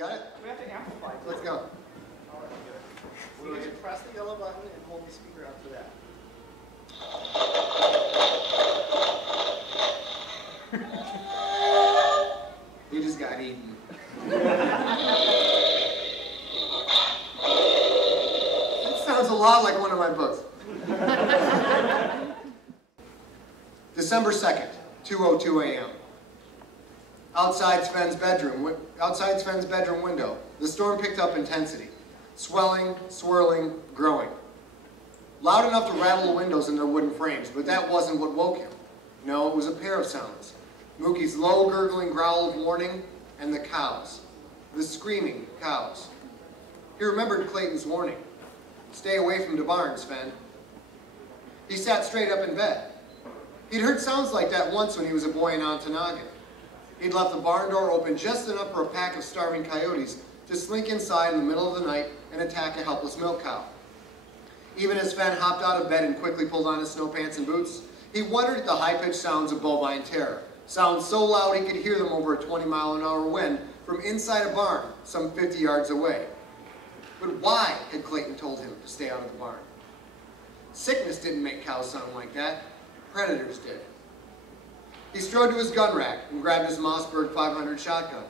got it? We have to amplify. Let's go. All right, good. So you should press the yellow button and hold the speaker up to that. He just got eaten. That sounds a lot like one of my books. December 2nd, 2:02 a.m. Outside Sven's bedroom window, the storm picked up intensity, swelling, swirling, growing. Loud enough to rattle the windows in their wooden frames, but that wasn't what woke him. No, it was a pair of sounds. Mookie's low, gurgling growl of warning, and the cows. The screaming cows. He remembered Clayton's warning. Stay away from the barn, Sven. He sat straight up in bed. He'd heard sounds like that once when he was a boy in Ontonagon. He'd left the barn door open just enough for a pack of starving coyotes to slink inside in the middle of the night and attack a helpless milk cow. Even as Sven hopped out of bed and quickly pulled on his snow pants and boots, he wondered at the high-pitched sounds of bovine terror. Sounds so loud he could hear them over a 20-mile-an-hour wind from inside a barn some 50 yards away. But why had Clayton told him to stay out of the barn? Sickness didn't make cows sound like that. Predators did. He strode to his gun rack and grabbed his Mossberg 500 shotgun.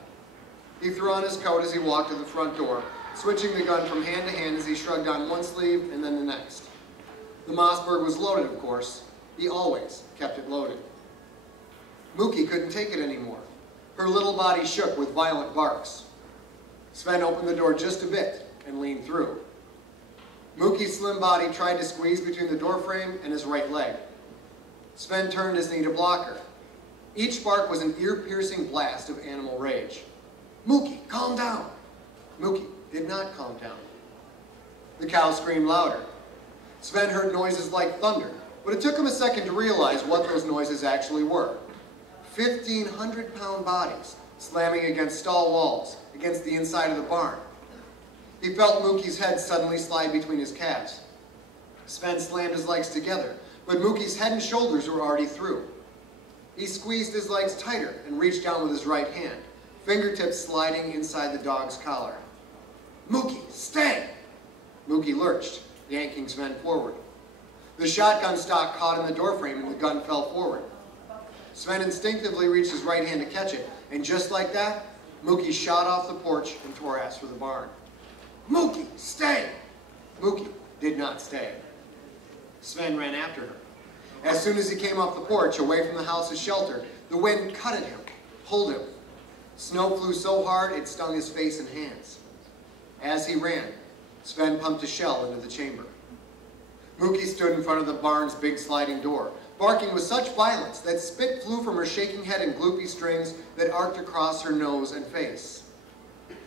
He threw on his coat as he walked to the front door, switching the gun from hand to hand as he shrugged on one sleeve and then the next. The Mossberg was loaded, of course. He always kept it loaded. Mookie couldn't take it anymore. Her little body shook with violent barks. Sven opened the door just a bit and leaned through. Mookie's slim body tried to squeeze between the doorframe and his right leg. Sven turned his knee to block her. Each bark was an ear-piercing blast of animal rage. Mookie, calm down. Mookie did not calm down. The cow screamed louder. Sven heard noises like thunder, but it took him a second to realize what those noises actually were. 1,500-pound bodies slamming against stall walls, against the inside of the barn. He felt Mookie's head suddenly slide between his calves. Sven slammed his legs together, but Mookie's head and shoulders were already through. He squeezed his legs tighter and reached down with his right hand, fingertips sliding inside the dog's collar. Mookie, stay! Mookie lurched, yanking Sven forward. The shotgun stock caught in the doorframe and the gun fell forward. Sven instinctively reached his right hand to catch it, and just like that, Mookie shot off the porch and tore ass for the barn. Mookie, stay! Mookie did not stay. Sven ran after her. As soon as he came off the porch, away from the house's shelter, the wind cut at him, pulled him. Snow flew so hard it stung his face and hands. As he ran, Sven pumped a shell into the chamber. Mookie stood in front of the barn's big sliding door, barking with such violence that spit flew from her shaking head in gloopy strings that arced across her nose and face.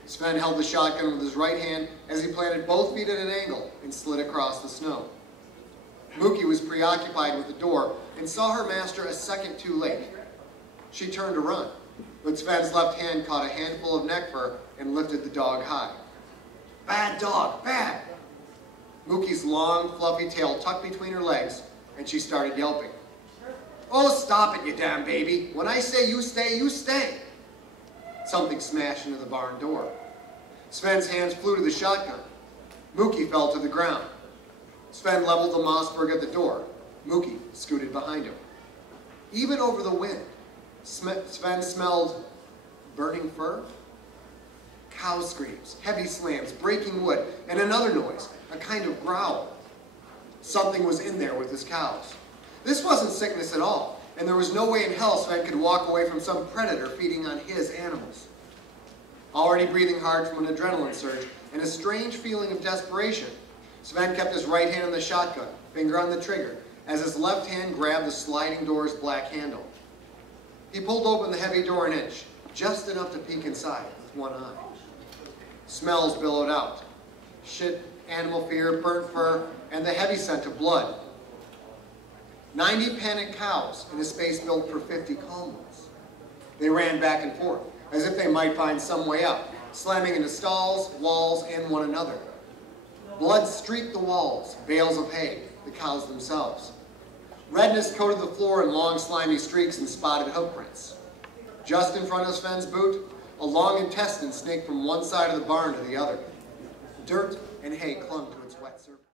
Sven held the shotgun with his right hand as he planted both feet at an angle and slid across the snow. Mookie was preoccupied with the door and saw her master a second too late. She turned to run, but Sven's left hand caught a handful of neck fur and lifted the dog high. Bad dog, bad! Mookie's long, fluffy tail tucked between her legs, and she started yelping. Oh, stop it, you damn baby. When I say you stay, you stay. Something smashed into the barn door. Sven's hands flew to the shotgun. Mookie fell to the ground. Sven leveled the Mossberg at the door. Mookie scooted behind him. Even over the wind, Sven smelled burning fur, cow screams, heavy slams, breaking wood, and another noise, a kind of growl. Something was in there with his cows. This wasn't sickness at all, and there was no way in hell Sven could walk away from some predator feeding on his animals. Already breathing hard from an adrenaline surge and a strange feeling of desperation, Sven kept his right hand on the shotgun, finger on the trigger, as his left hand grabbed the sliding door's black handle. He pulled open the heavy door an inch, just enough to peek inside with one eye. Smells billowed out. Shit, animal fear, burnt fur, and the heavy scent of blood. 90 panicked cows in a space built for 50 calm ones. They ran back and forth, as if they might find some way out, slamming into stalls, walls, and one another. Blood streaked the walls, bales of hay, the cows themselves. Redness coated the floor in long slimy streaks and spotted hoofprints. Just in front of Sven's boot, A long intestine snaked from one side of the barn to the other. Dirt and hay clung to its wet surface.